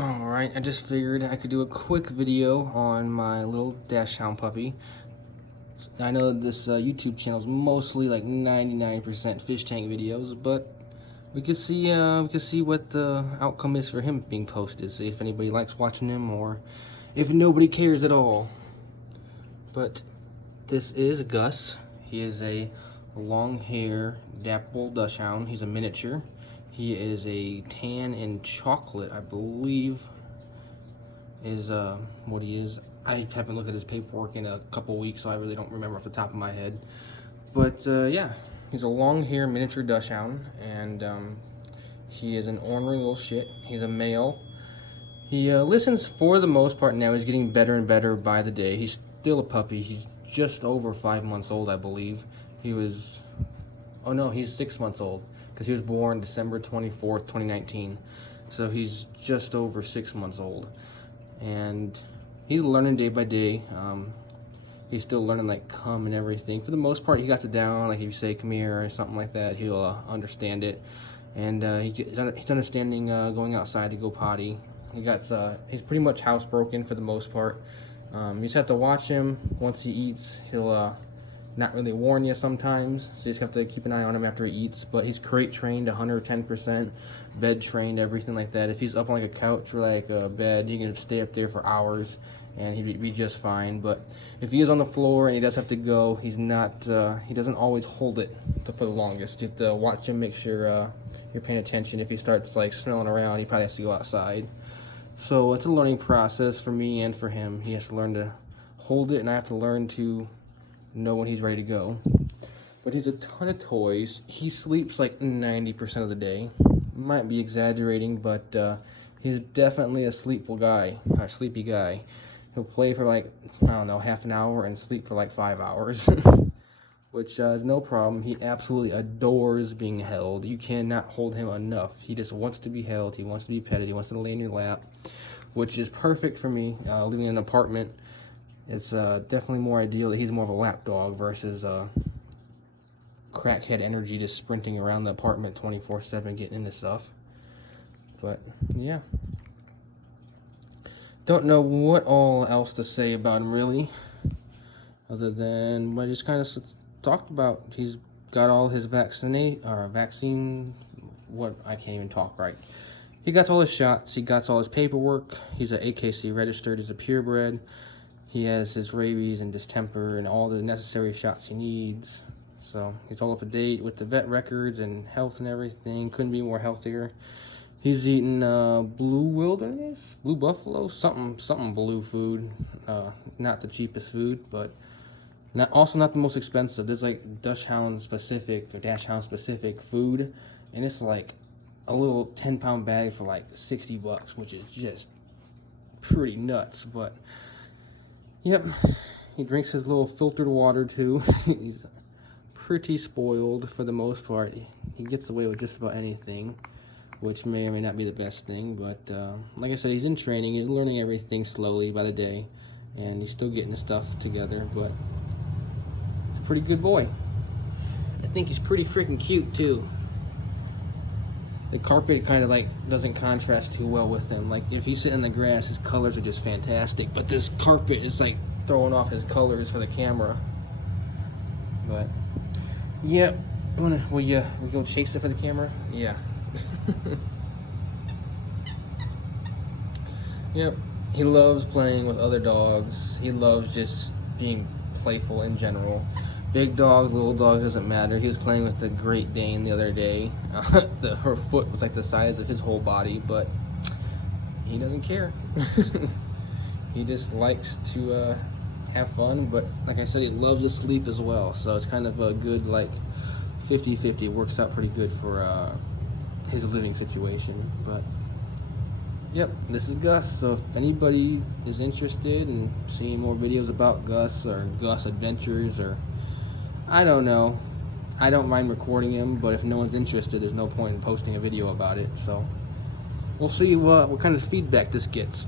Alright, I just figured I could do a quick video on my little dachshund puppy. I know this YouTube channel is mostly like 99% fish tank videos, but we could see what the outcome is for him being posted. See if anybody likes watching him or if nobody cares at all. But this is Gus. He is a long hair dapple dachshund. He's a miniature. He is a tan and chocolate, I believe, is what he is. I haven't looked at his paperwork in a couple weeks, so I really don't remember off the top of my head. But yeah, he's a long hair miniature dachshund, and he is an ornery little shit. He's a male. He listens for the most part now. He's getting better and better by the day. He's still a puppy. He's just over 5 months old, I believe. He was, oh no, he's 6 months old, because he was born December 24th, 2019. So he's just over 6 months old. And he's learning day by day. He's still learning like come and everything. For the most part, he got it down. Like if you say come here or something like that, he'll understand it. And he's understanding going outside to go potty. He's pretty much housebroken for the most part. You just have to watch him. Once he eats, he'll not really warn you sometimes, so you just have to keep an eye on him after he eats. But he's crate trained 110%, bed trained, everything like that. If he's up on like a couch or like a bed, he can stay up there for hours and he'd be just fine. But if he is on the floor and he does have to go, he's not he doesn't always hold it for the longest. You have to watch him, make sure you're paying attention. If he starts like smelling around, he probably has to go outside. So it's a learning process for me and for him. He has to learn to hold it, and I have to learn to know when he's ready to go. But he's a ton of toys. He sleeps like 90% of the day. Might be exaggerating, but he's definitely a sleepy guy. He'll play for like, I don't know, half an hour and sleep for like 5 hours. Which is no problem. He absolutely adores being held. You cannot hold him enough. He just wants to be held. He wants to be petted. He wants to lay in your lap, which is perfect for me. Living in an apartment, it's definitely more ideal that he's more of a lap dog versus crackhead energy just sprinting around the apartment 24/7 getting into stuff. But yeah, don't know what all else to say about him really, other than what I just kind of talked about. He's got all his vaccine. What, I can't even talk right. He got all his shots. He got all his paperwork. He's a AKC registered. He's a purebred. He has his rabies and distemper and all the necessary shots he needs. So he's all up to date with the vet records and health and everything. Couldn't be more healthier. He's eating blue buffalo, something blue food. Not the cheapest food, but also not the most expensive. There's like dachshund specific food, and it's like a little 10-pound bag for like $60, which is just pretty nuts. But yep, he drinks his little filtered water too. He's pretty spoiled for the most part. He gets away with just about anything, which may or may not be the best thing. But like I said, he's in training. He's learning everything slowly by the day, and he's still getting his stuff together. But he's a pretty good boy. I think he's pretty freaking cute too. The carpet kind of like doesn't contrast too well with him. Like if he's sitting in the grass, his colors are just fantastic. But this carpet is like throwing off his colors for the camera. But yeah, will you go chase it for the camera? Yeah. Yep. He loves playing with other dogs. He loves just being playful in general. Big dogs, little dogs, doesn't matter. He was playing with the Great Dane the other day. Her foot was like the size of his whole body, but he doesn't care. He just likes to have fun, but like I said, he loves to sleep as well. So it's kind of a good like 50-50. It works out pretty good for his living situation. But yep, this is Gus. So if anybody is interested in seeing more videos about Gus or Gus adventures, or I don't know, I don't mind recording him, but if no one's interested, there's no point in posting a video about it. So we'll see what kind of feedback this gets.